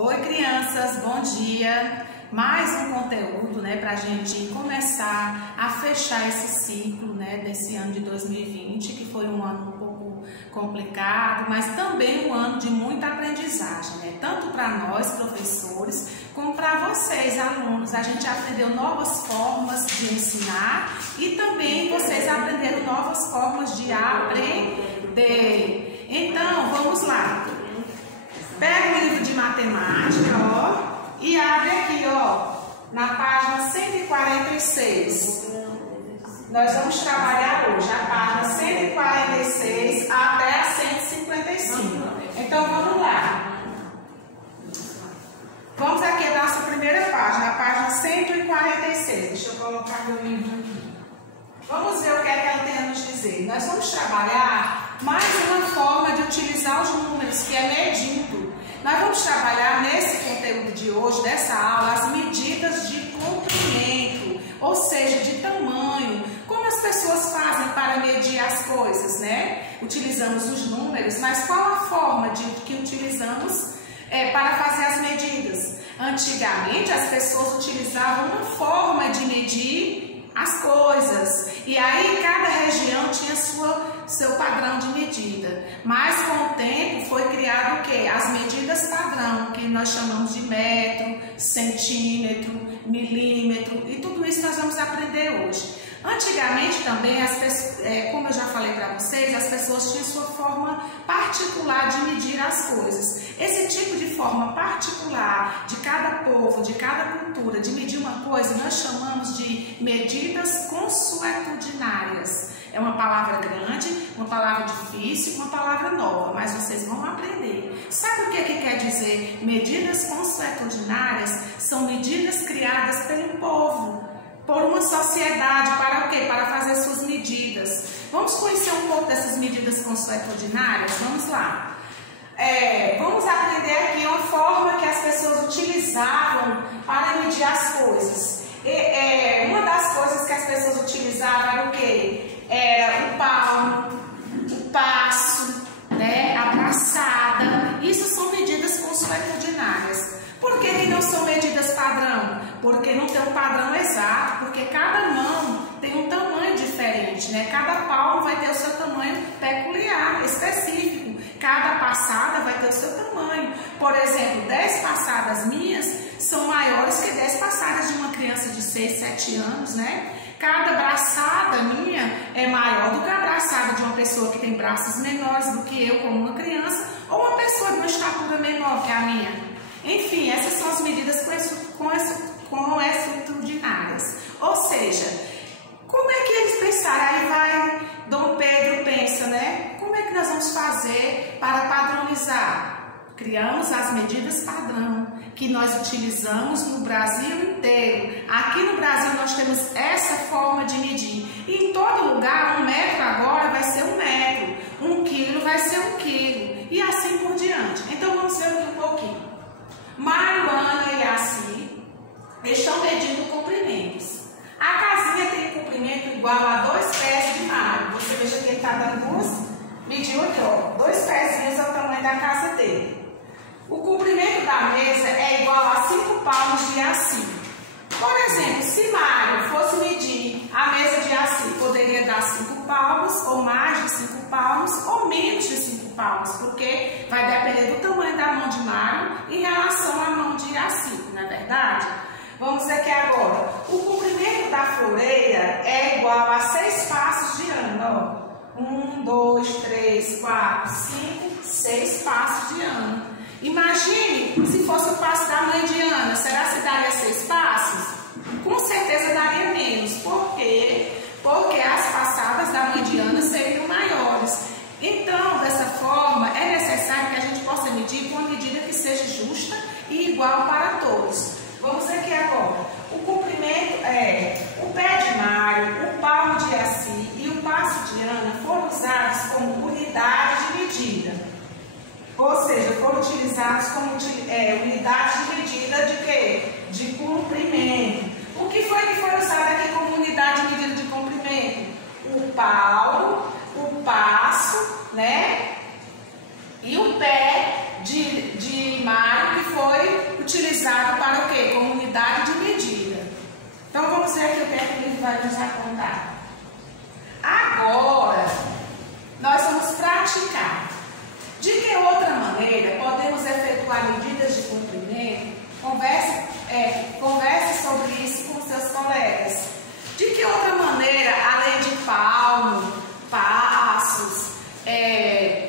Oi, crianças, bom dia! Mais um conteúdo, para a gente começar a fechar esse ciclo, desse ano de 2020, que foi um ano um pouco complicado, mas também um ano de muita aprendizagem, tanto para nós, professores, como para vocês, alunos. A gente aprendeu novas formas de ensinar e também vocês aprenderam novas formas de aprender. Então, vamos lá. Pega o livro de matemática, e abre aqui, na página 146. Nós vamos trabalhar hoje a página 146 até a 155. Então, vamos lá. Vamos aqui à nossa primeira página, a página 146. Deixa eu colocar meu livro aqui. Vamos ver o que é que ela tem a nos dizer. Nós vamos trabalhar mais uma forma de utilizar os números, que é medindo. Nós vamos trabalhar nesse conteúdo de hoje, dessa aula, as medidas de comprimento, ou seja, de tamanho. Como as pessoas fazem para medir as coisas, Utilizamos os números, mas qual a forma que utilizamos para fazer as medidas? Antigamente, as pessoas utilizavam uma forma de medir as coisas, e aí cada região tinha seu padrão de medida, mas com o tempo foi criado o quê? As medidas padrão, que nós chamamos de metro, centímetro, milímetro, e tudo isso nós vamos aprender hoje. Antigamente também, como eu já falei para vocês, as pessoas tinham sua forma particular de medir as coisas. Esse tipo de forma particular de cada povo, de cada cultura, de medir uma coisa, nós chamamos de medidas consuetudinárias. É uma palavra grande, uma palavra difícil, uma palavra nova, mas vocês vão aprender. Sabe o que quer dizer? Medidas consuetudinárias são medidas criadas pelo povo, por uma sociedade, para o quê? Para fazer suas medidas. Vamos conhecer um pouco dessas medidas consuetudinárias? Vamos lá. Vamos aprender aqui uma forma que as pessoas utilizavam para medir as coisas. Uma das coisas que as pessoas utilizavam era o quê? Era o palmo, o passo, a braçada. Isso são medidas consuetudinárias. Por que não são medidas padrão? Porque não tem um padrão exato, porque cada mão tem um tamanho diferente, Cada palmo vai ter o seu tamanho peculiar, específico. Cada passada vai ter o seu tamanho. Por exemplo, 10 passadas minhas são maiores que 10 passadas de uma criança de 6, 7 anos, Cada braçada minha é maior do que a braçada de uma pessoa que tem braços menores do que eu, como uma criança, ou uma pessoa de uma estatura menor que a minha. Enfim, essas são as medidas consuetudinárias. Ou seja, como é que eles pensaram? Aí vai Dom Pedro pensa, Como é que nós vamos fazer para padronizar? Criamos as medidas padrão, que nós utilizamos no Brasil inteiro. Aqui no Brasil nós temos essa forma de medir. E em todo lugar, 1 metro agora vai ser 1 metro, 1 quilo vai ser 1 quilo, e assim por diante. Então vamos ver aqui um pouquinho. Mário, Ana e Assi estão medindo comprimentos. A casinha tem comprimento igual a 2 pés de Mário. Você veja que ele está dando 2, mediu aqui, 2 pezinhos é o tamanho da casa dele. O comprimento da mesa é igual a 5 palmos de Assi. Por exemplo, se Mário fosse medir a mesa de Assi, poderia dar 5 palmos, ou mais de 5 palmos, ou menos de 5 palmos, porque vai depender do tamanho da mão de Mário em relação à mão de Assi, não é verdade? Vamos ver aqui agora. O comprimento da floreira é igual a 6 passos de ano. 1, 2, 3, 4, 5, 6 passos de ano. Imagine se fosse o passo da mãe de Ana. Será que daria 6 passos? Com certeza daria menos. Por quê? Porque as passadas da mãe de Ana seriam maiores. Então, dessa forma, é necessário que a gente possa medir com uma medida que seja justa e igual para todos. Vamos aqui agora. O comprimento o pé de Mário, o palmo de Assi e o passo de Ana foram usados como unidade de medida. Ou seja, foram utilizados como unidade de medida de quê? De comprimento. O que foi usado aqui como unidade de medida de comprimento? O palmo, o passo, E o pé de Mário, que foi vai nos apontar. Agora, nós vamos praticar. De que outra maneira podemos efetuar medidas de comprimento? Converse sobre isso com seus colegas. De que outra maneira, além de palmo, passos,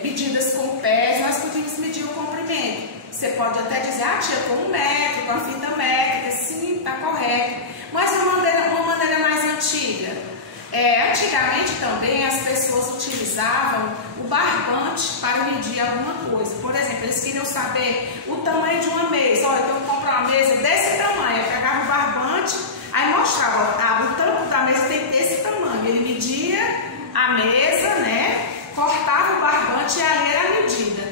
medidas com pés, nós podemos medir o comprimento? Você pode até dizer, tia, com 1 metro, com a fita métrica, sim, está correto. Mas uma maneira mais antiga. Antigamente também as pessoas utilizavam o barbante para medir alguma coisa. Por exemplo, eles queriam saber o tamanho de uma mesa. Olha, então eu compro uma mesa desse tamanho. Eu pegava o barbante, aí mostrava, o tampo da mesa tem desse tamanho. Ele media a mesa, né? Cortava o barbante e ali era a medida.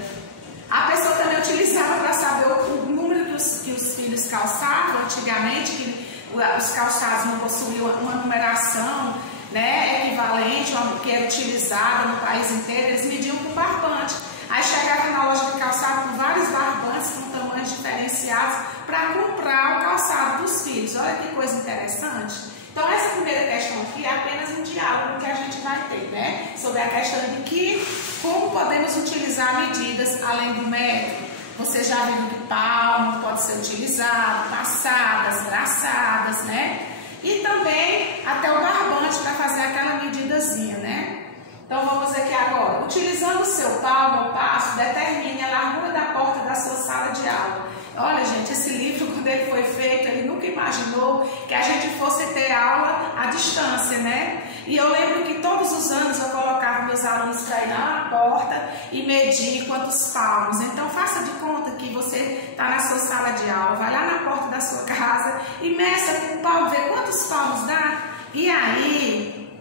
A pessoa também utilizava para saber o número que os filhos calçavam antigamente, que os calçados não possuíam uma numeração, né, equivalente, que era utilizada no país inteiro. Eles mediam com barbante. Aí chegava na loja de calçado com vários barbantes com tamanhos diferenciados para comprar o calçado dos filhos. Olha que coisa interessante. Então essa primeira questão aqui é apenas um diálogo que a gente vai ter, né, sobre a questão de como podemos utilizar medidas além do metro. Você já viu que palmo pode ser utilizado, passadas, braçadas, né? E também até o barbante para fazer aquela medidazinha, né? Então vamos aqui agora. Utilizando o seu palmo ou passo, determine a largura da porta da sua sala de aula. Olha, gente, esse livro, quando ele foi feito, ele nunca imaginou que a gente fosse ter aula à distância, né? E eu lembro que todos os anos eu colocava meus alunos para ir na porta e medir quantos palmos. Então faça de conta que você está na sua sala de aula, vai lá na porta da sua casa e meça com o palmo, vê quantos palmos dá. E aí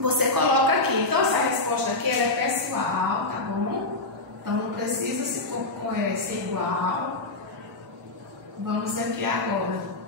você coloca aqui. Então essa resposta aqui ela é pessoal, tá bom? Então não precisa ser igual. Vamos aqui agora.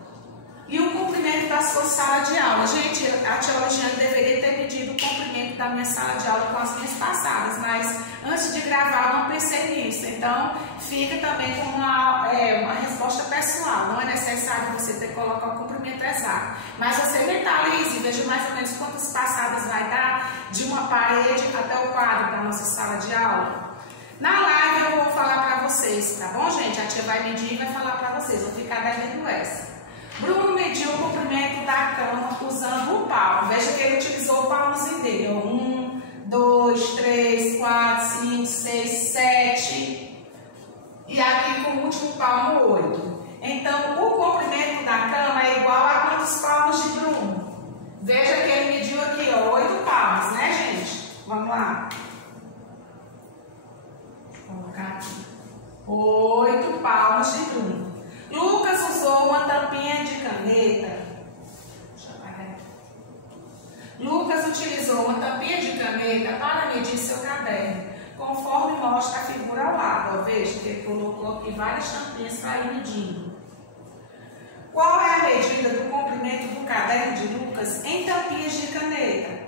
E o comprimento da sua sala de aula. Gente, a tia Elogiane deveria ter medido o comprimento da minha sala de aula com as minhas passadas, mas antes de gravar eu não pensei nisso. Então, fica também com uma resposta pessoal. Não é necessário você ter que colocar o comprimento exato. Mas você mentalize, veja mais ou menos quantas passadas vai dar de uma parede até o quadro da nossa sala de aula. Na live eu vou falar para vocês, tá bom, gente? A tia vai medir e vai falar para vocês. Vou ficar devendo essa. Bruno mediu o comprimento da cama usando o palmo. Veja que ele utilizou o palmozinho dele. 1, 2, 3, 4, 5, 6, 7. E aqui com o último palmo 8. Então, o comprimento da cama é igual a quantos palmos de Bruno? Veja que ele mediu aqui, 8 palmos, né, gente? Vamos lá. Vou colocar aqui. 8 palmos de Bruno. Lucas usou uma tampinha de caneta. Deixa eu apagar aqui. Lucas utilizou uma tampinha de caneta para medir seu caderno, conforme mostra a figura ao lado. Veja que ele colocou aqui várias tampinhas para ir medindo. Qual é a medida do comprimento do caderno de Lucas em tampinhas de caneta?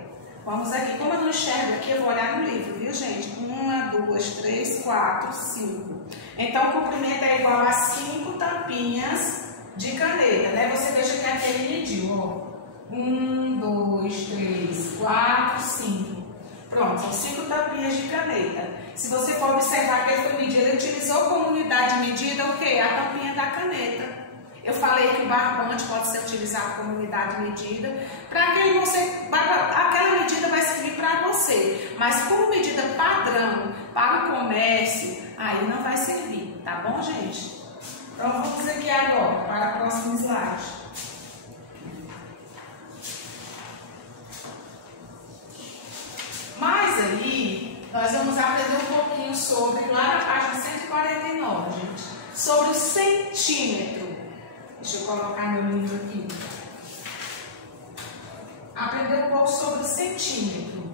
Vamos aqui. Como eu não enxergo aqui, eu vou olhar no livro, viu, gente? 1, 2, 3, 4, 5. Então, o comprimento é igual a 5 tampinhas de caneta, né? Você veja que aqui ele mediu, ó. 1, 2, 3, 4, 5. Pronto, são 5 tampinhas de caneta. Se você for observar que ele foi medir, ele utilizou como unidade de medida o quê? A tampinha da caneta. Eu falei que o barbante pode ser utilizado como unidade de medida, para que aquela medida vai servir para você. Mas como medida padrão para o comércio, aí não vai servir, tá bom, gente? Então vamos aqui agora para o próximo slide. Mas aí nós vamos aprender um pouquinho sobre, lá na página 149, gente, sobre o centímetro. Deixa eu colocar meu livro aqui. Aprender um pouco sobre o centímetro.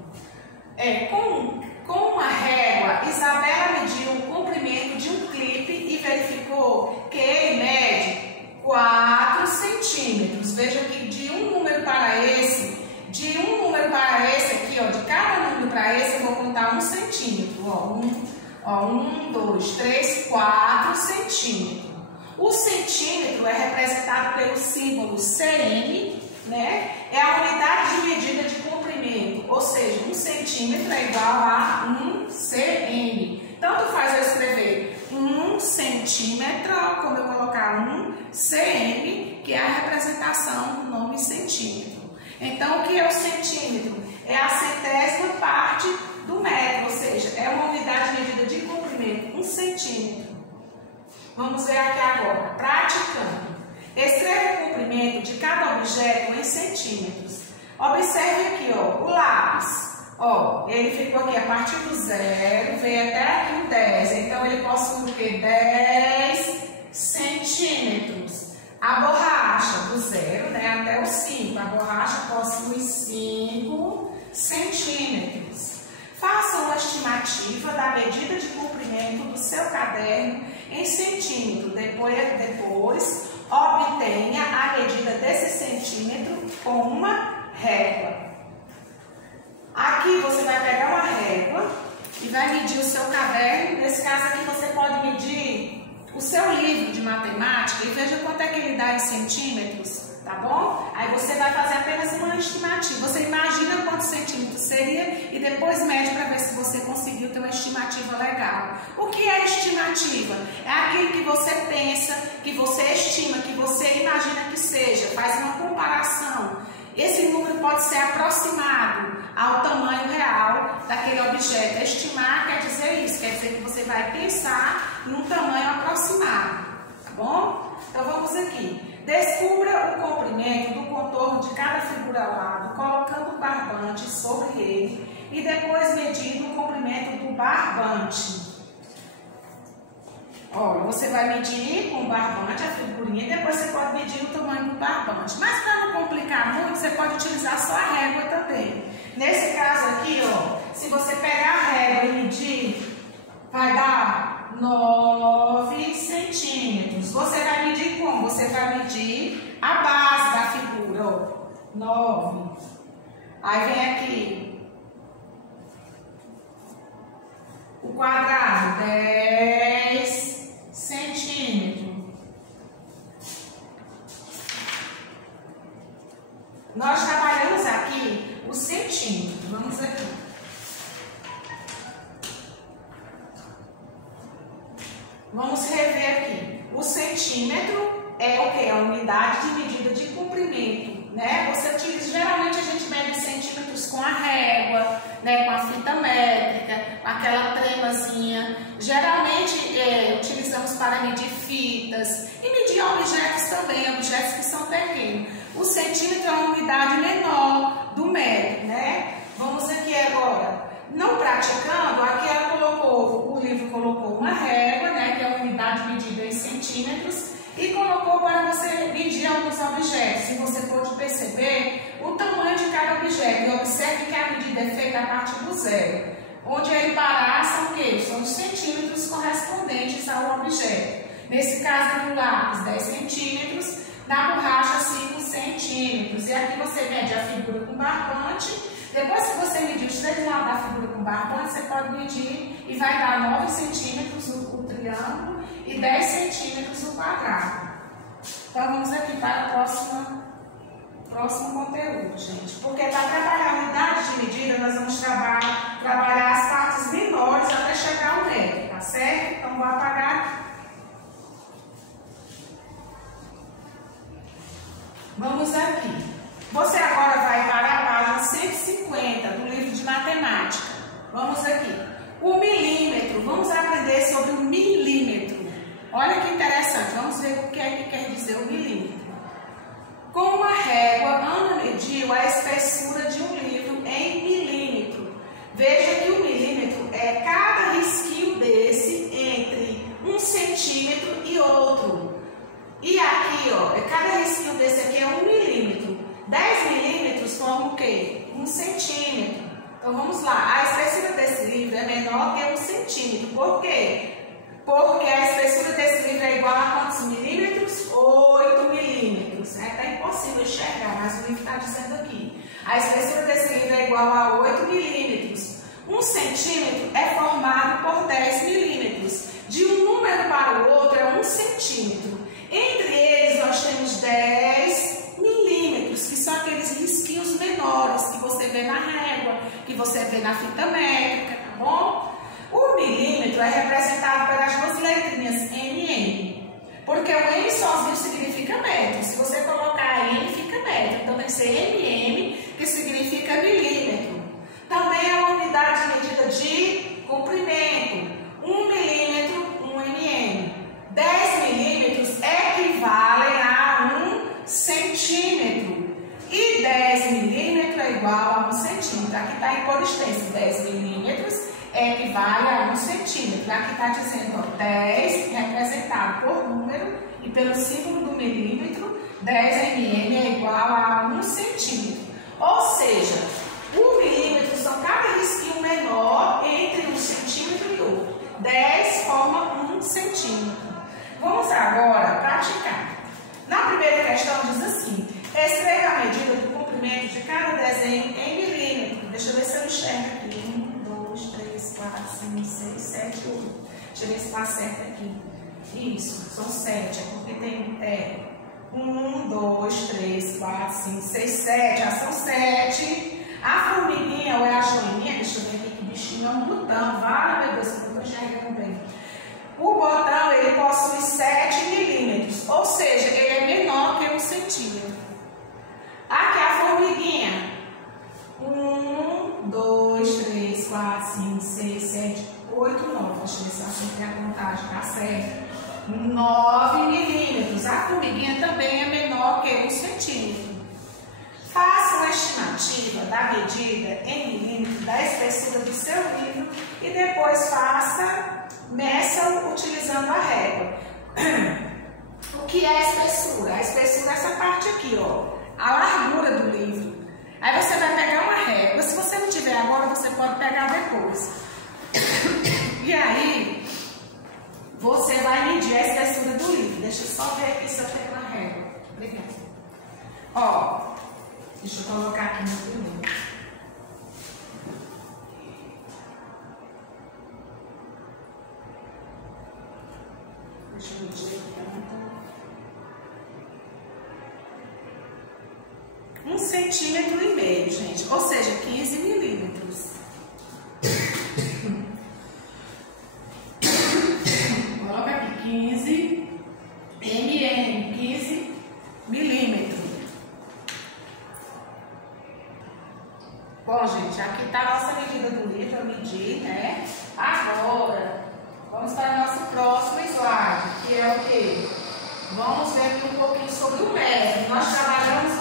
Com uma régua, Isabela mediu o comprimento de um clipe e verificou que ele mede 4 centímetros. Veja que de um número para esse aqui, ó, de cada número para esse, eu vou contar 1 centímetro. 1, 2, 3, 4 centímetros. O centímetro é representado pelo símbolo CM, né, é a unidade de medida de comprimento, ou seja, 1 centímetro é igual a 1 cm. Tanto faz eu escrever 1 centímetro, como eu colocar 1 cm, que é a representação do nome centímetro. Então, o que é o centímetro? É a centésima parte do metro, ou seja, é uma unidade de medida de comprimento, 1 centímetro. Vamos ver aqui agora, praticando. Escreva o comprimento de cada objeto em centímetros. Observe aqui, ó, o lápis. Ó, ele ficou aqui a partir do 0, veio até aqui o 10. Então, ele possui o quê? 10 centímetros. A borracha, do 0, né, até o 5. A borracha possui 5 centímetros. Faça uma estimativa da medida de comprimento do seu caderno em centímetro. Depois obtenha a medida desse centímetro com uma régua. Aqui você vai pegar uma régua e vai medir o seu caderno. Nesse caso aqui você pode medir o seu livro de matemática e veja quanto é que ele dá em centímetros, tá bom? Aí você vai fazer apenas uma estimativa. Você imagina quantos centímetros seria e depois mede para ver se você conseguiu ter uma estimativa legal. O que é estimativa? É aquilo que você pensa, que você estima, que você imagina que seja. Faz uma comparação. Esse número pode ser aproximado ao tamanho real daquele objeto. Estimar quer dizer isso, quer dizer que você vai pensar num tamanho aproximado, tá bom? Então vamos aqui. Descubra o comprimento do contorno de cada figura ao lado, colocando o barbante sobre ele e depois medindo o comprimento do barbante. Olha, você vai medir com o barbante a figurinha e depois você pode medir o tamanho do barbante. Mas para não complicar muito, você pode utilizar só a régua também. Nesse caso aqui, ó, se você pegar a régua e medir, vai dar 9 centímetros. Você vai medir como? Você vai medir a base da figura, ó, 9. Aí vem aqui o quadrado, 10 centímetros. Nós trabalhamos aqui o centímetro. Vamos aqui. Vamos rever aqui. O centímetro é o que? A unidade de medida de comprimento, né? Você utiliza, geralmente a gente mede centímetros com a régua, né? Com a fita métrica, com aquela tremazinha. Geralmente utilizamos para medir fitas e medir objetos também, objetos que são pequenos. O centímetro é uma unidade menor do metro, né? Vamos aqui agora. Não praticando, aqui ela colocou, o livro colocou uma régua, né, que é a unidade medida em centímetros, e colocou para você medir alguns objetos. Se você pode perceber o tamanho de cada objeto, e observe que a medida é feita a partir do 0. Onde ele parar são o quê? São os centímetros correspondentes ao objeto. Nesse caso aqui, o lápis, 10 centímetros, na borracha, 5 centímetros. E aqui você mede a figura com barbante. Depois que você medir os 3 lados da figura com barbante, você pode medir e vai dar 9 centímetros o triângulo e 10 centímetros o quadrado. Então vamos aqui para o próximo conteúdo, gente. Porque para trabalhar a unidade de medida, nós vamos trabalhar as partes menores até chegar ao metro, tá certo? Então vou apagar. Vamos aqui. Você agora vai para a página 150 do livro de matemática. Vamos aqui. O milímetro. Vamos aprender sobre o milímetro. Olha que interessante. Vamos ver o que é que quer dizer o milímetro. Com uma régua, Ana mediu a espessura de um livro em milímetro. Veja que o milímetro é cada risquinho desse entre 1 centímetro e outro. E aqui, ó, cada risquinho desse aqui é 1 milímetro. 10 milímetros forma o quê? 1 centímetro. Então vamos lá. A espessura desse livro é menor que 1 centímetro. Por quê? Porque a espessura desse livro é igual a quantos milímetros? 8 milímetros. Está impossível enxergar, mas o livro está dizendo aqui. A espessura desse livro é igual a 8 milímetros. 1 centímetro é formado por 10 milímetros. De um número para o outro é 1 centímetro. Entre eles nós temos 10 milímetros, que são aqueles você vê na fita métrica, tá bom? O milímetro é representado pelas duas letrinhas MM, porque o M sozinho significa metro. Se você colocar M, fica metro. Então tem que ser MM, que significa milímetro. Também é uma unidade de medida de comprimento. 1 milímetro, 1 mm. 10 milímetros equivalem a 1 centímetro. E 10 milímetros é igual a 1 centímetro. Aqui está em por extenso, 10 milímetros equivale a 1 centímetro. Aqui está dizendo, ó, 10 representado por número e pelo símbolo do milímetro, 10 mm é igual a 1 centímetro. Ou seja, o milímetro são cada risquinho menor entre 1 centímetro e outro. 10 forma 1 centímetro. Vamos agora praticar. Na primeira questão diz assim: escreva a medida do comprimento de cada desenho em milímetro. Deixa eu ver se eu enxergo aqui. 1, 2, 3, 4, 5, 6, 7, 8. Deixa eu ver se está certo aqui. Isso, são 7. É porque tem 1, 2, 3, 4, 5, 6, 7. Já são 7. A formiguinha ou é a joaninha, deixa eu ver aqui que bichinho é um botão. Vale, meu Deus, eu não estou enxergando bem. O botão, ele possui 7 milímetros, ou seja, ele é menor que 1 centímetro. Aqui a formiguinha. 1, 2, 3, 4, 5, 6, 7, 8, 9. Deixa eu ver se eu acertei a contagem, tá certo. 9 milímetros. A formiguinha também é menor que 1 centímetro. Faça uma estimativa da medida em milímetros da espessura do seu livro e depois meça utilizando a régua. O que é a espessura? A espessura é essa parte aqui, ó, a largura do livro. Aí você vai pegar uma régua. Se você não tiver agora, você pode pegar depois. E aí, você vai medir a espessura do livro. Deixa eu só ver aqui se eu tenho uma régua. Obrigada. Ó, deixa eu colocar aqui no primeiro. Deixa eu medir aqui. 1,5 centímetro, gente. Ou seja, 15 milímetros. Coloca aqui 15 mm, 15 milímetros. Bom, gente, aqui está a nossa medida do livro, eu medi, né? Agora, vamos para o nosso próximo slide, que é o quê? Vamos ver aqui um pouquinho sobre o metro. Nós trabalhamos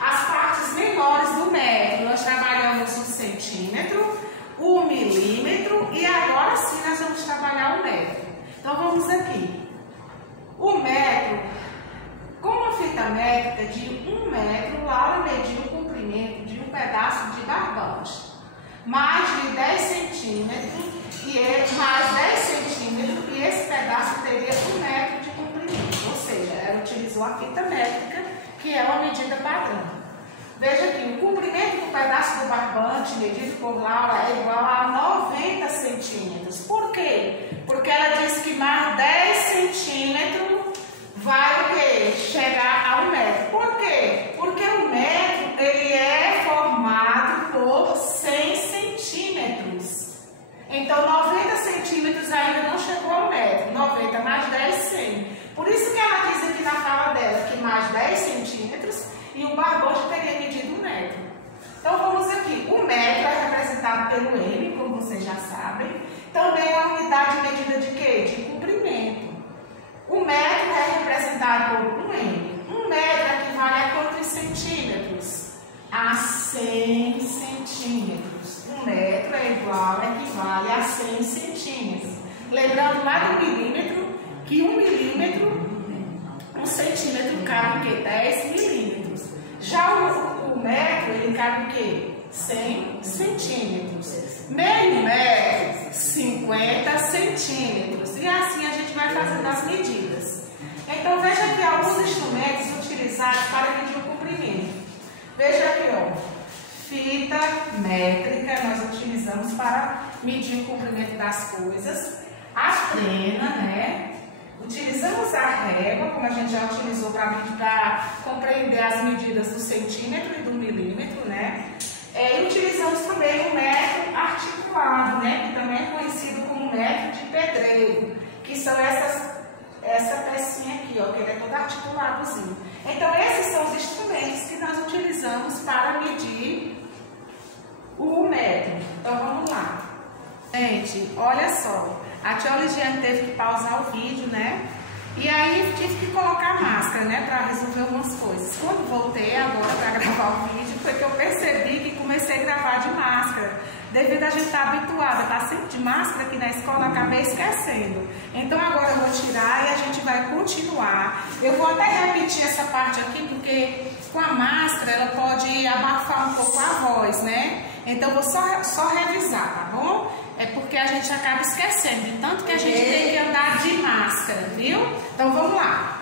as partes menores do metro. Nós trabalhamos o centímetro, o milímetro e agora sim nós vamos trabalhar o metro. Então vamos aqui. O metro, com uma fita métrica de 1 metro, Laura mediu o comprimento de um pedaço de barbante. Mais de 10 centímetros e mais 10 centímetros e esse pedaço teria 1 metro de comprimento. Ou seja, ela utilizou a fita métrica, que é uma medida padrão. Veja aqui, o comprimento do pedaço do barbante medido por Laura é igual a 90 centímetros. Por quê? Porque ela disse que mais 10 centímetros vai o quê? Chegar ao metro. Por quê? Porque o metro ele é formado por 100 centímetros. Então, 90 centímetros ainda não chegou ao metro. 90 mais 10, 100. Por isso que ela diz aqui na fala dela que mais 10 centímetros e o barbante teria medido 1 metro. Então, vamos aqui. O metro é representado pelo M, como vocês já sabem. Também é uma unidade de medida de quê? De comprimento. O metro é representado por 1 M. 1 metro equivale a quantos centímetros? A 100 centímetros. 1 metro equivale a 100 centímetros. Lembrando lá do milímetro, que 1 milímetro, 1 centímetro cabe o quê? 10 milímetros. Já o metro, ele cabe o quê? 100 centímetros. Meio metro, 50 centímetros. E assim a gente vai fazendo as medidas. Então, veja aqui alguns instrumentos utilizados para medir o comprimento. Veja aqui, ó. Fita métrica, nós utilizamos para medir o comprimento das coisas. A pena, né? Utilizamos a régua, como a gente já utilizou para compreender as medidas do centímetro e do milímetro, né? E utilizamos também o método articulado, né? Que também é conhecido como método de pedreiro, que são essa pecinha aqui, ó, que ele é todo articuladozinho. Então, esses são os instrumentos que nós utilizamos para medir o metro. Então, vamos lá. Gente, olha só. A tia Oligiane teve que pausar o vídeo, né? E aí, tive que colocar máscara, né? Para resolver algumas coisas. Quando voltei agora para gravar o vídeo, foi que eu percebi que comecei a gravar de máscara. Devido a gente estar habituada, tá sempre de máscara aqui na escola, acabei esquecendo. Então agora eu vou tirar e a gente vai continuar. Eu vou até repetir essa parte aqui, porque com a máscara ela pode abafar um pouco a voz, né? Então eu vou só revisar, tá bom? É porque a gente acaba esquecendo, de tanto que a gente tem que andar de máscara, viu? Então vamos lá.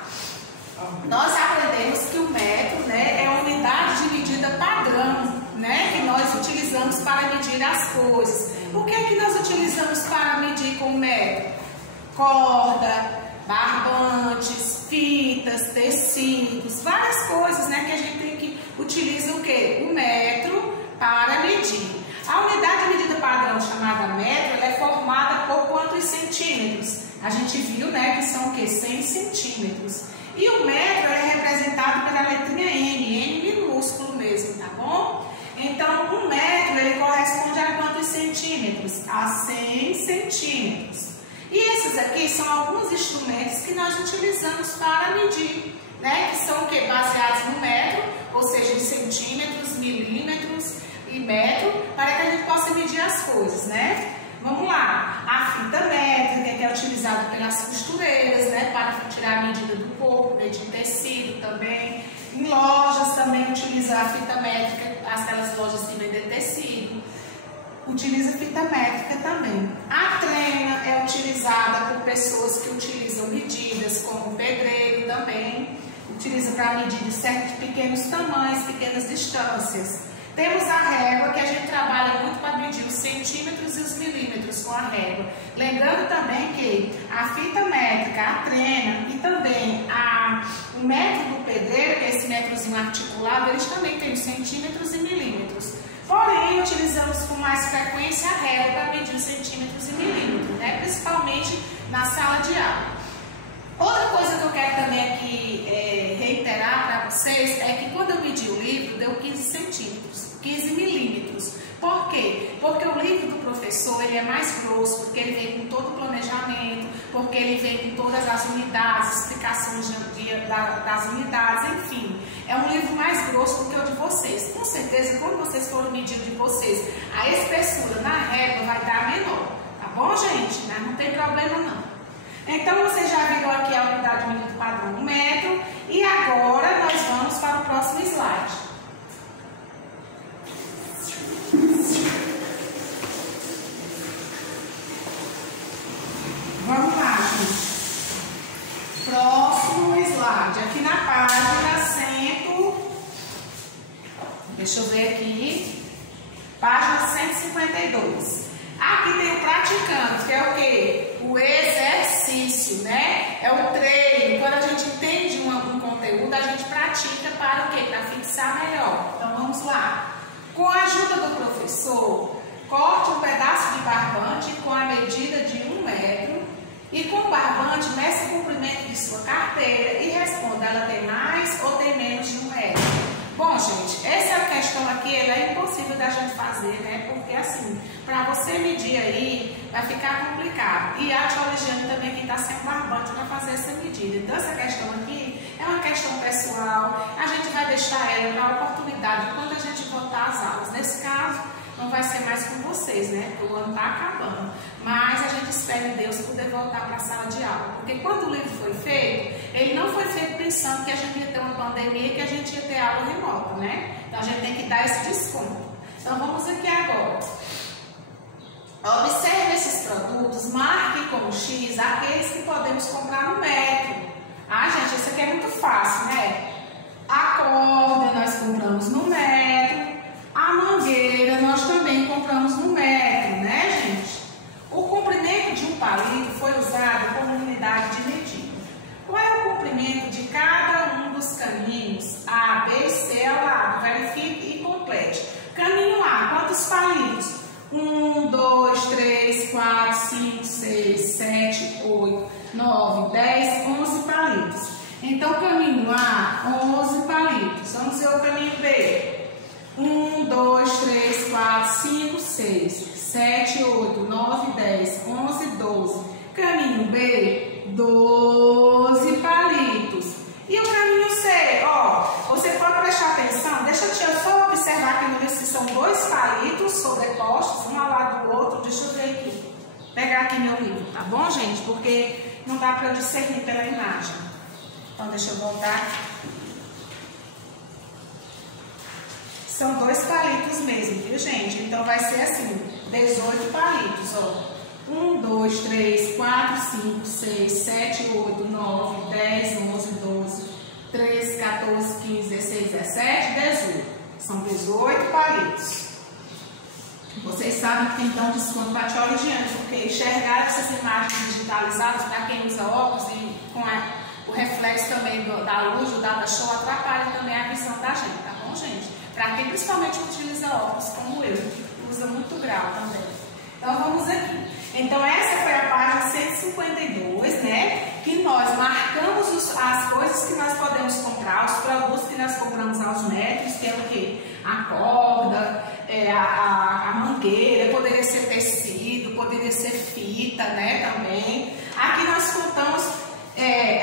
Nós aprendemos que o metro, né, é a unidade de medida padrão, né, que nós utilizamos para medir as coisas. O que é que nós utilizamos para medir com o metro? Corda, barbantes, fitas, tecidos, várias coisas, né, que a gente tem que utilizar o quê? O metro para medir. A unidade de medida padrão chamada metro, ela é formada por quantos centímetros? A gente viu, né, que são o quê? 100 centímetros. E o metro é representado pela letrinha N minúsculo mesmo, tá bom? Então, um metro, ele corresponde a quantos centímetros? A 100 centímetros. E esses aqui são alguns instrumentos que nós utilizamos para medir, né? Que são o quê? Baseados no metro, ou seja, em centímetros, milímetros e metro, para que a gente possa medir as coisas, né? Vamos lá. A fita métrica, que é utilizada pelas costureiras, né? Para tirar a medida do corpo, medir tecido também. Em lojas também utiliza a fita métrica, aquelas lojas que vendem tecido. Utiliza fita métrica também. A trena é utilizada por pessoas que utilizam medidas, como o pedreiro também. Utiliza para medir de certos pequenos tamanhos, pequenas distâncias. Temos a régua, que a gente trabalha muito para medir os centímetros e os milímetros com a régua. Lembrando também que a fita métrica, a trena e também o metro do pedreiro, que é esse metrozinho articulado, eles também têm os centímetros e milímetros. Porém, utilizamos com mais frequência a régua para medir os centímetros e milímetros, né? Principalmente na sala de aula. Outra coisa que eu quero também aqui reiterar para vocês é que quando eu medi o livro, deu 15 centímetros, 15 milímetros. Por quê? Porque o livro do professor ele é mais grosso, porque ele vem com todo o planejamento, porque ele vem com todas as unidades, explicações das unidades, enfim. É um livro mais grosso do que o de vocês. Com certeza, quando vocês forem medir o de vocês, a espessura na régua vai dar menor. Tá bom, gente? Não tem problema não. Então, vocês já viram aqui a unidade de medida padrão no metro. E agora, nós vamos para o próximo slide. Vamos lá, gente. Próximo slide. Aqui na página 100. Deixa eu ver aqui. Página 152. Aqui tem o praticando, que é o quê? O exercício, né? É o treino. Quando a gente entende um conteúdo, a gente pratica para o quê? Para fixar melhor. Então, vamos lá. Com a ajuda do professor, corte um pedaço de barbante com a medida de 1 metro e com o barbante, meça o comprimento de sua carteira e responda, ela tem mais ou tem menos de 1 metro? Bom, gente, essa questão aqui ela é impossível da gente fazer, né? Porque assim, para você medir aí, vai ficar complicado. E a tia Oligiane também que está sem barbante para fazer essa medida. Então, essa questão aqui é uma questão pessoal. A gente vai deixar ela na oportunidade quando a gente voltar às aulas. Nesse caso, não vai ser mais com vocês, né? Porque o ano está acabando. Mas a gente espera em Deus poder voltar para a sala de aula. Porque quando o livro foi feito, ele não foi feito pensando que a gente ia ter uma pandemia e que a gente ia ter aula remota, né? Então a gente tem que dar esse desconto. Então vamos aqui agora. Observe esses produtos, marque com X aqueles que podemos comprar no metro. Ah, gente, isso aqui é muito fácil, né? A corda nós compramos no metro. A mangueira nós também compramos no metro, né, gente? O comprimento de um palito foi usado como unidade de medida. Qual é o comprimento de cada um dos caminhos A, B e C ao lado? Verifique e complete. Caminho A, 9, 10, 11 palitos. Então, caminho A, 11 palitos. Vamos ver o caminho B. 1, 2, 3, 4, 5, 6, 7, 8, 9, 10, 11, 12. Caminho B, 12 palitos. E o caminho C, ó, você pode prestar atenção, deixa eu só observar aqui no livro se são 2 palitos sobrepostos, um ao lado do outro. Deixa eu ver aqui, pegar aqui meu livro, tá bom, gente? Porque não dá para eu discernir pela imagem. Então, deixa eu voltar. São 2 palitos mesmo, viu, gente? Então, vai ser assim, 18 palitos, ó. 1, 2, 3, 4, 5, 6, 7, 8, 9, 10, 11, 12, 13, 14, 15, 16, 17, 18. São 18 palitos. Vocês sabem que tem então desconto para teologianos, porque enxergar essas imagens digitalizadas, para quem usa óculos e com o reflexo também da luz, do data show, atrapalha também a visão da gente, tá bom, gente? Para quem principalmente utiliza óculos, como eu, que usa muito grau também. Então, vamos aqui. Então, essa foi a página 152, né? Que nós marcamos as coisas que nós podemos comprar, os produtos que nós compramos aos metros, que é o quê? A corda, a mangueira, poderia ser tecido, poderia ser fita, né? Também. Aqui nós contamos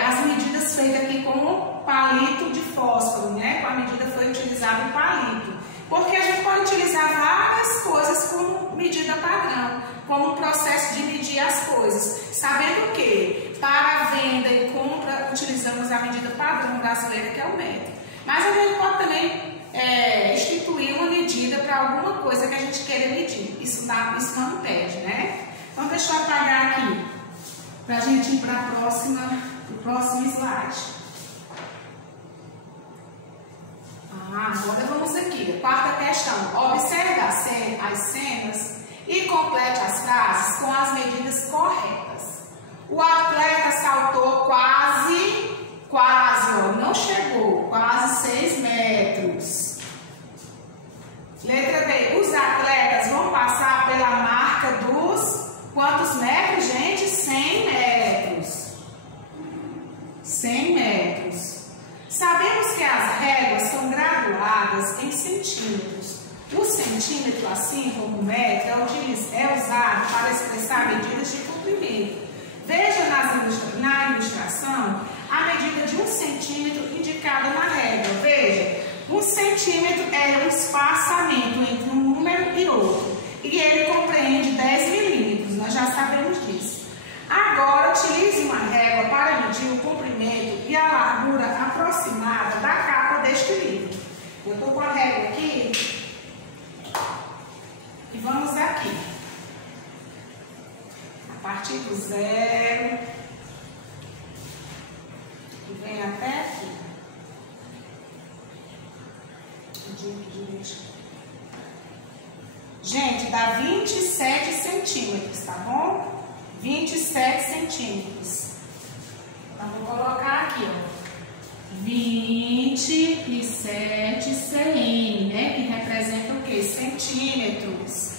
as medidas feitas aqui com o palito de fósforo, né? Com a medida foi utilizado um palito. Porque a gente pode utilizar várias coisas como medida padrão, como processo de medir as coisas. Sabendo que para venda e compra utilizamos a medida padrão brasileira, que é o metro. Mas a gente pode também instituir uma medida para alguma coisa que a gente queira medir. Isso não impede, né? Então deixa eu apagar aqui, para a gente ir para o próximo slide. Agora vamos aqui, quarta questão. Observe as cenas e complete as frases com as medidas corretas. O atleta saltou quase, não chegou, quase 6 metros. Letra B, os atletas vão passar pela marca dos quantos metros, gente? 100 metros. 100 metros. Sabemos que as réguas são graduadas em centímetros. O centímetro, assim como o metro, é usado para expressar medidas de comprimento. Veja na ilustração a medida de 1 centímetro indicada na régua. Veja, 1 centímetro é um espaçamento entre um número e outro. E ele compreende 10 milímetros, nós já sabemos disso. Agora, utilize uma régua para medir o comprimento e a largura aproximada da capa deste livro. Eu estou com a régua aqui e vamos aqui. A partir do 0 e vem até aqui. Gente, dá 27 centímetros, tá bom? 27 centímetros. Então, vou colocar aqui, ó. 27 cm, né? Que representa o quê? Centímetros.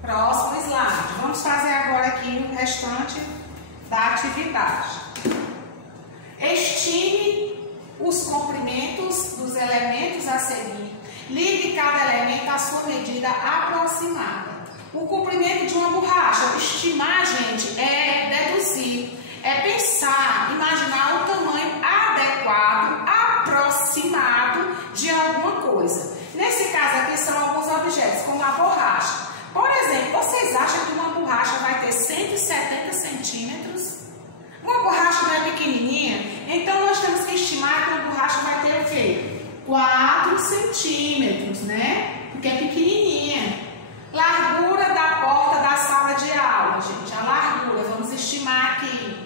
Próximo slide. Vamos fazer agora aqui o restante da atividade. Estime os comprimentos dos elementos a seguir. Ligue cada elemento à sua medida aproximada. O comprimento de uma borracha, estimar, gente, é deduzir, é pensar, imaginar o tamanho adequado, aproximado de alguma coisa. Nesse caso aqui são alguns objetos, como a borracha. Por exemplo, vocês acham que uma borracha vai ter 170 centímetros? Uma borracha não é pequenininha, então nós temos que estimar que uma borracha vai ter o quê? 4 centímetros, né? Porque é pequenininha. Largura da porta da sala de aula, gente. A largura, vamos estimar aqui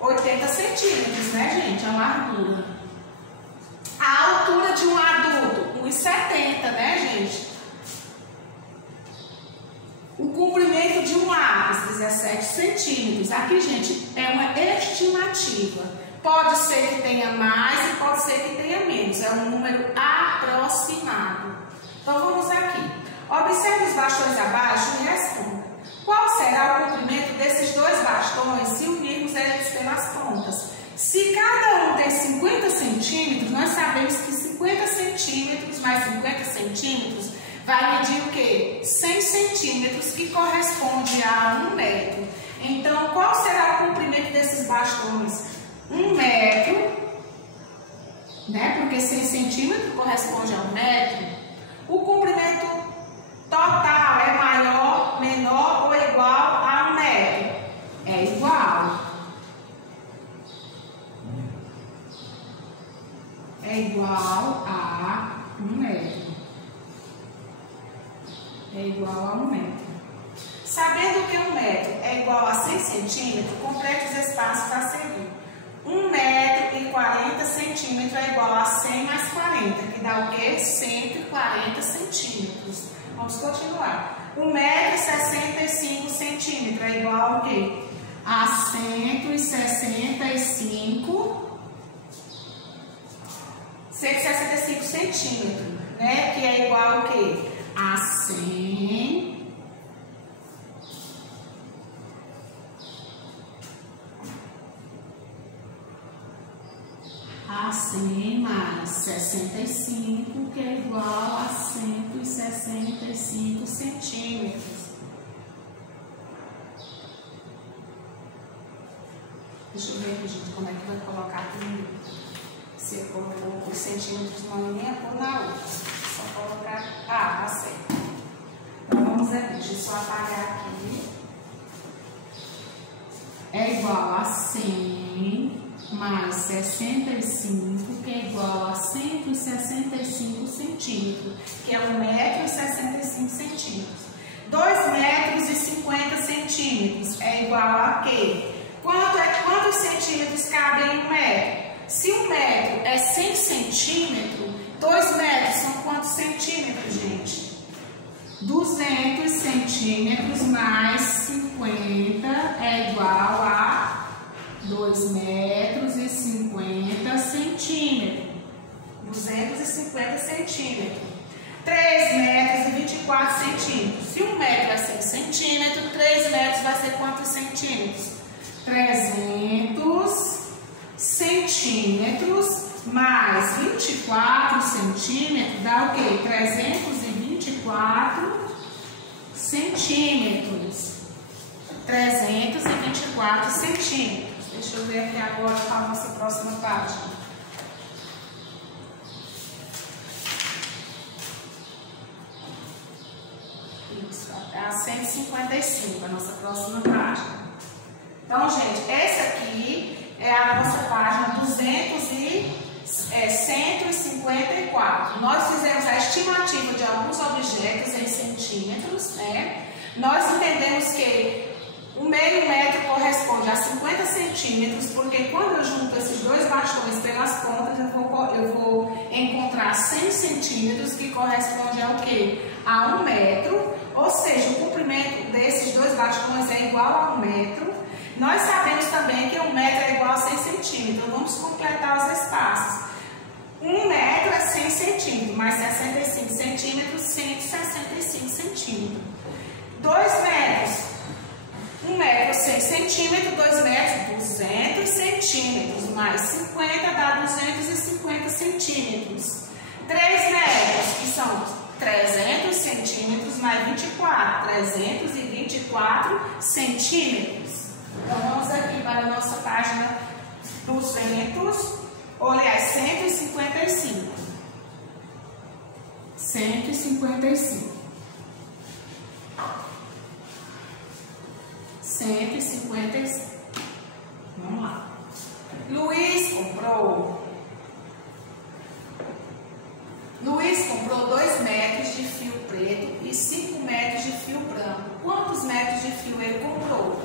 80 centímetros, né, gente? A largura. A altura de um adulto, 1,70, né, gente? O comprimento de um lápis, 17 centímetros. Aqui, gente, é uma estimativa. Pode ser que tenha mais e pode ser que tenha aproximado. Então, vamos aqui. Observe os bastões abaixo e responda. Qual será o comprimento desses dois bastões se unirmos eles pelas pontas? Se cada um tem 50 centímetros, nós sabemos que 50 centímetros mais 50 centímetros vai medir o quê? 100 centímetros, que corresponde a 1 metro. Então, qual será o comprimento desses bastões? 1 metro, né? Porque 100 centímetros corresponde a 1 metro. O comprimento total é maior, menor ou igual a 1 metro? É igual. É igual a 1 metro. É igual a 1 metro. Sabendo que 1 metro é igual a 100 centímetros, complete os espaços a seguir. 1 metro e 40 centímetros é igual a 100 mais 40, que dá o quê? 140 centímetros. Vamos continuar. 1 metro e 65 centímetros é igual ao quê? A 165 centímetros, né? Que é igual ao quê? A 100 mais 65, que é igual a 165 centímetros. Deixa eu ver aqui, gente, como é que vai colocar aqui. Se eu colocou os centímetros numa linha ou na outra. Só colocar. Ah, tá certo. Então vamos aqui. Deixa eu só apagar aqui. É igual a 100 mais 65, que é igual a 165 centímetros, que é 1 metro e 65 centímetros. 2 metros e 50 centímetros é igual a quê? Quantos centímetros cabem em 1 metro? Se 1 metro é 100 centímetros, 2 metros são quantos centímetros, gente? 200 centímetros mais 50 é igual a 2 metros e 50 centímetros. 250 centímetros. 3 metros e 24 centímetros. Se 1 metro é 100 centímetros, 3 metros vai ser quantos centímetros? 300 centímetros mais 24 centímetros dá o quê? 324 centímetros. 324 centímetros. Deixa eu ver aqui agora a nossa próxima página. Isso, até a 155, a nossa próxima página. Então, gente, essa aqui é a nossa página 154. Nós fizemos a estimativa de alguns objetos em centímetros, né? Nós entendemos que o meio metro corresponde a 50 centímetros, porque quando eu junto esses dois bastões pelas pontas, eu vou encontrar 100 centímetros, que corresponde ao quê? A 1 metro, ou seja, o comprimento desses dois bastões é igual a 1 metro. Nós sabemos também que 1 metro é igual a 100 centímetros, vamos completar os espaços. 1 metro é 100 centímetros, mais 65 centímetros, 165 centímetros. 2 metros. 1 metro, 100 centímetros, 2 metros, 200 centímetros, mais 50 dá 250 centímetros. 3 metros, que são 300 centímetros, mais 24, 324 centímetros. Então, vamos aqui para a nossa página 200, ou aliás, 155. 155. 155. Vamos lá. Luiz comprou 2 metros de fio preto e 5 metros de fio branco. Quantos metros de fio ele comprou?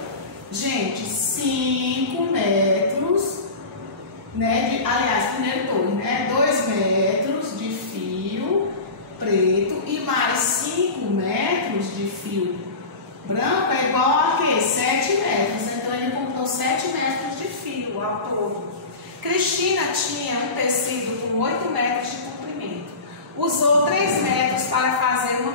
Gente, 5 metros, né? Aliás, primeiro 2, né? 2 metros de fio preto e mais 5 metros de fio branco é igual a quê? 7 metros. Então, ele comprou 7 metros de fio ao todo. Cristina tinha um tecido com 8 metros de comprimento. Usou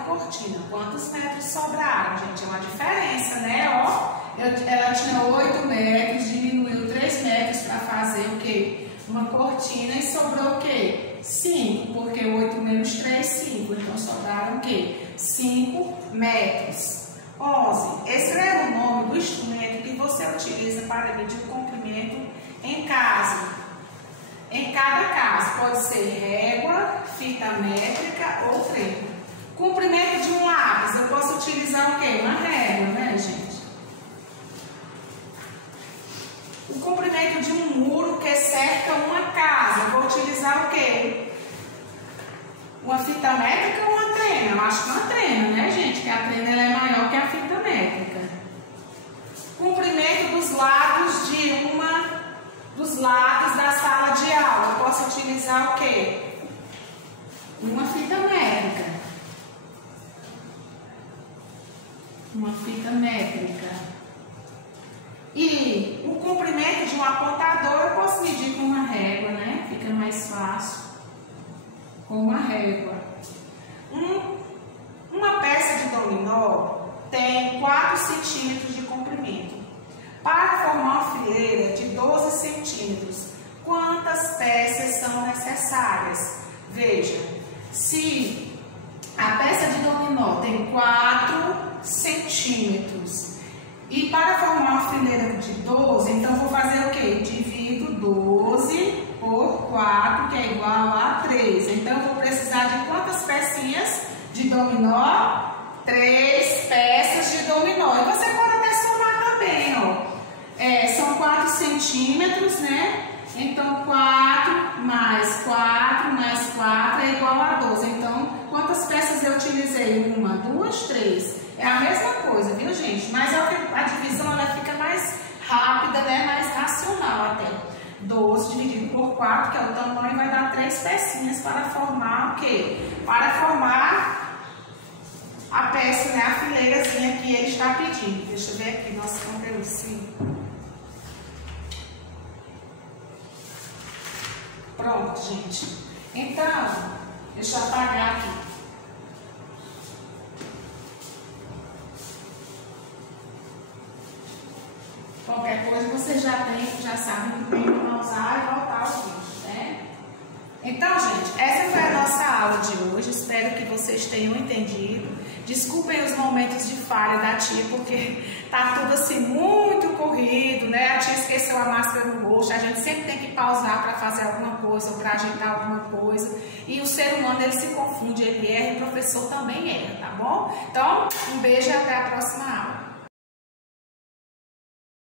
cortina. Quantos metros sobraram, gente? É uma diferença, né? Ó, ela tinha 8 metros, diminuiu 3 metros para fazer o quê? Uma cortina e sobrou o quê? 5, porque 8 menos 3, 5. Então sobraram o quê? 5 metros. 11. Escreva o nome do instrumento que você utiliza para medir o comprimento em casa. Em cada caso, pode ser régua, fita métrica ou treco. Comprimento de um lápis, eu posso utilizar o quê? Uma régua, né, gente? O comprimento de um muro que cerca uma casa, eu vou utilizar o quê? Uma fita métrica ou uma trena? Eu acho que uma trena, né, gente? Que a trena ela é maior que a fita métrica. Comprimento dos lados dos lados da sala de aula. Eu posso utilizar o quê? Uma fita métrica. Uma fita métrica. E o comprimento de um apontador eu posso medir com uma régua, né? Fica mais fácil. Com uma régua. Uma peça de dominó tem 4 centímetros de comprimento. Para formar uma fileira de 12 centímetros, quantas peças são necessárias? Veja, se a peça de dominó tem 4 centímetros e para formar uma fileira de 12, então vou fazer o quê? Divido 12 por 4, que é igual a 3. Então, eu vou precisar de quantas pecinhas de dominó? 3 peças de dominó. E você pode até somar também, ó. São 4 centímetros, né? Então, 4 mais 4 mais 4 é igual a 12. Então, quantas peças eu utilizei? 1, 2, 3. É a mesma coisa, viu, gente? Mas a divisão ela fica mais rápida, né? Mais racional até. 12 dividido por 4, que é o tamanho, vai dar 3 pecinhas para formar o quê? Para formar a peça, né? A fileirazinha que ele está pedindo. Deixa eu ver aqui nosso conteúdo. Pronto, gente. Então, deixa eu apagar aqui. Qualquer coisa você já sabe que tem que pausar e voltar ao vídeo, né? Então, gente, essa foi a nossa aula de hoje. Espero que vocês tenham entendido. Desculpem os momentos de falha da tia, porque tá tudo assim muito corrido, né? A tia esqueceu a máscara no rosto. A gente sempre tem que pausar para fazer alguma coisa ou para ajeitar alguma coisa. E o ser humano, ele se confunde, ele erra e o professor também erra, tá bom? Então, um beijo e até a próxima aula.